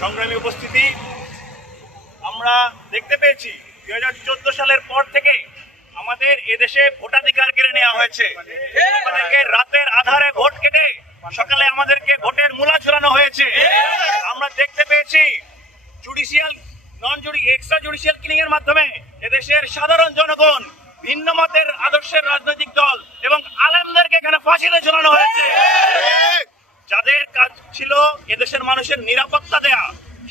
সংগ্রামী উপস্থিতি, আমরা দেখতে পেয়েছি দুই হাজার চোদ্দ সালের পর থেকে আমাদের এদেশে ভোটাধিকার কেড়ে নেওয়া হয়েছে। আমাদেরকে রাতের আধারে ভোট কেটে সকালে আমাদেরকে ভোটের মূলা ঝুলানো হয়েছে। আমরা দেখতে পেয়েছি জুডিশিয়াল নন জুডি এক্সট্রা জুডিশিয়াল কিলিং এর মাধ্যমে এদেশের সাধারণ জনগণ ভিন্ন মতের আদর্শের রাজনৈতিক দল এবং আলেমদেরকে এখানে ফাঁসিতে ঝুলানো হয়েছে। যাদের কাজ ছিল এদেশের মানুষের নিরাপত্তা দেয়া।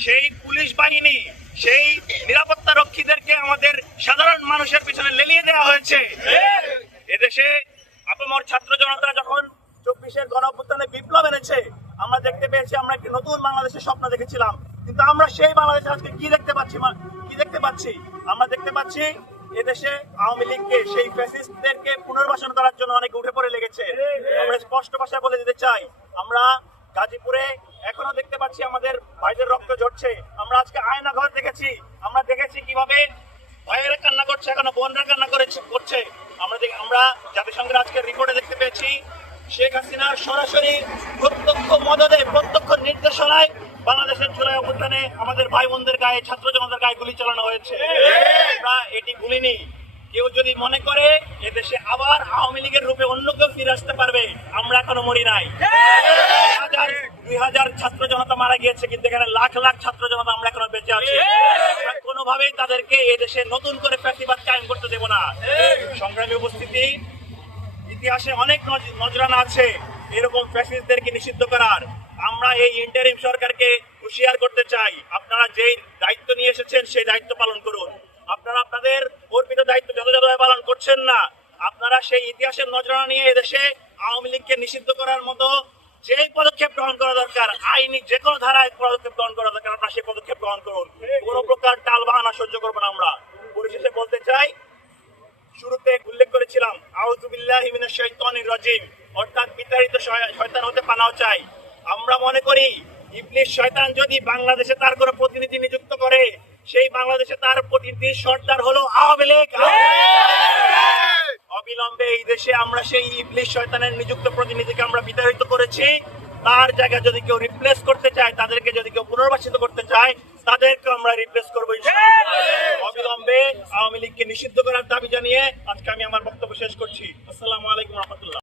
সেই পুলিশ বাহিনী, সেই নিরাপত্তা রক্ষীদেরকে আমাদের সাধারণ মানুষের পিছনে লেলিয়ে দেওয়া হয়েছে। এদেশে আপামর ছাত্র জনতা যখন চব্বিশের গণ বিপ্লব এনেছে, আমরা দেখতে পেয়েছি, আমরা একটি নতুন বাংলাদেশের স্বপ্ন দেখেছিলাম। কিন্তু আমরা সেই বাংলাদেশে আজকে কি দেখতে পাচ্ছি কি দেখতে পাচ্ছি? আমরা দেখতে পাচ্ছি এদেশে আওয়ামী লীগকে, সেই ফ্যাসিস্টদেরকে পুনর্বাসন করার জন্য অনেক উঠে পড়ে লেগেছে। আমরা স্পষ্ট ভাষায় বলে দিতে চাই আমরা গাজীপুরে এখনও দেখতে পাচ্ছি আমাদের ভাইদের রক্ত ঝরছে। আমরা আজকে আয়না ঘর দেখেছি। আমরা দেখেছি কীভাবে ভাইয়েরা কান্না করছে এখনও বোনরা কান্না করেছে করছে। আমরা দেখ- আমরা জাতিসংঘের আজকের রিপোর্টে দেখতে পেয়েছি শেখ হাসিনার সরাসরি প্রত্যক্ষ মদদে প্রত্যক্ষ নির্দেশনায় বাংলাদেশের জুলাই অভ্যুত্থানে আমাদের ভাই বোনদের গায়ে ছাত্র জনতার গায়ে গুলি চালানো হয়েছে। আমরা এটি ভুলিনি। কেউ যদি মনে করে এদেশে আবার আওয়ামী লীগের রূপে অন্য কেউ ফিরে আসতে পারবে, আমরা এখনও মরি নাই। দুই হাজার ছাত্র জনতা মারা গিয়েছে, কিন্তু এখানে লাখ লাখ ছাত্র জনতা আমরা এখনও বেঁচে আছি। কোনোভাবেই তাদেরকে এদেশে নতুন করে ফ্যাসিবাদ কায়েম করতে দেব না। সংগ্রামী উপস্থিতি, ইতিহাসে অনেক নজ- নজরানা আছে, এরকম ফ্যাসিস্টদেরকে নিষিদ্ধ করার। আমরা এই ইন্টারিম সরকারকে হুঁশিয়ার করতে চাই। আপনারা যেই দায়িত্ব নিয়ে এসেছেন, সেই দায়িত্ব পালন করুন। আপনারা আপনাদের অর্পিত দায়িত্ব করছেন না। আপনারা সেই ইতিহাসের নজরানা নিয়ে এদেশে আওয়ামী লীগকে নিষিদ্ধ করার মতো যেই পদক্ষেপ গ্রহণ করা দরকার, আইনি যে কোনো ধারায় পদক্ষেপ গ্রহণ করা দরকার, আপনারা সেই পদক্ষেপ গ্রহণ করুন। কোনো প্রকার টাল বাহানা সহ্য করব না আমরা। পরিশেষে বলতে চাই, শুরুতে উল্লেখ করেছিলাম রাজিম। অর্থাৎ বিতাড়িত শয়তান হতে পানাও চাই। আমরা মনে করি ইবলিশ শয়তান যদি বাংলাদেশে তার কোনো প্রতিনিধি নিযুক্ত করে, সেই বাংলাদেশে তার প্রতিনিধি সর্দার হলো আওয়ামী লীগ। অবিলম্বে এই দেশে আমরা সেই ইবলিশ শয়তানের নিযুক্ত প্রতিনিধিকে আমরা বিতাড়িত করেছি। তার জায়গায় যদি কেউ রিপ্লেস করতে চায়, তাদেরকে যদি কেউ পুনর্বাসিত করতে চায়, তাদেরকে আমরা রিপ্লেস করব অবিলম্বে আওয়ামী লীগকে নিষিদ্ধ করার দাবি জানিয়ে আজকে আমি আমার বক্তব্য শেষ করছি। আসসালাম আলাইকুম রহমতুল্লাহ।